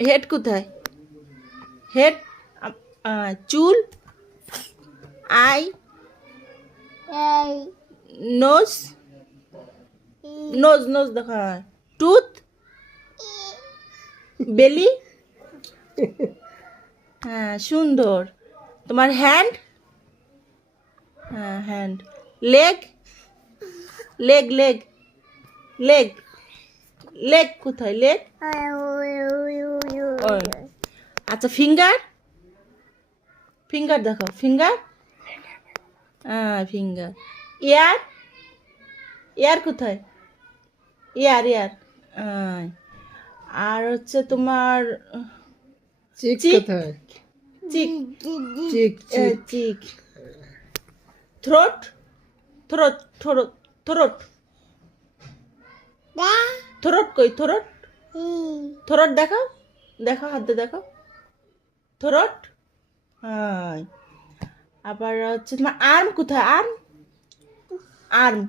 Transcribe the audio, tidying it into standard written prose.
Head কোথায়? Head, চুল, I, nose, nose nose দেখা হয়, টুথ, বেলি। হ্যাঁ, সুন্দর। তোমার হ্যান্ড, হ্যাঁ hand, leg, leg leg leg, leg কোথায়? লেগ, আচ্ছা ফিঙ্গার, ফিঙ্গার দেখো, ফিঙ্গার, হ্যাঁ ফিঙ্গার। ইয়ার, ইয়ার কোথায়? ইয়ার ইয়ার, আর হচ্ছে তোমার চিক চিক, কোথায়? Cheek, cheek cheek. Cheek. Throat, throat throat throat, throat কই? থ্রোট, থ্রোট দেখাও, দেখাও হাত দিয়ে দেখাও, থ্রোট। হ্যাঁ, আবার হচ্ছে তোমার আর্ম কোথায়? Arm, arm,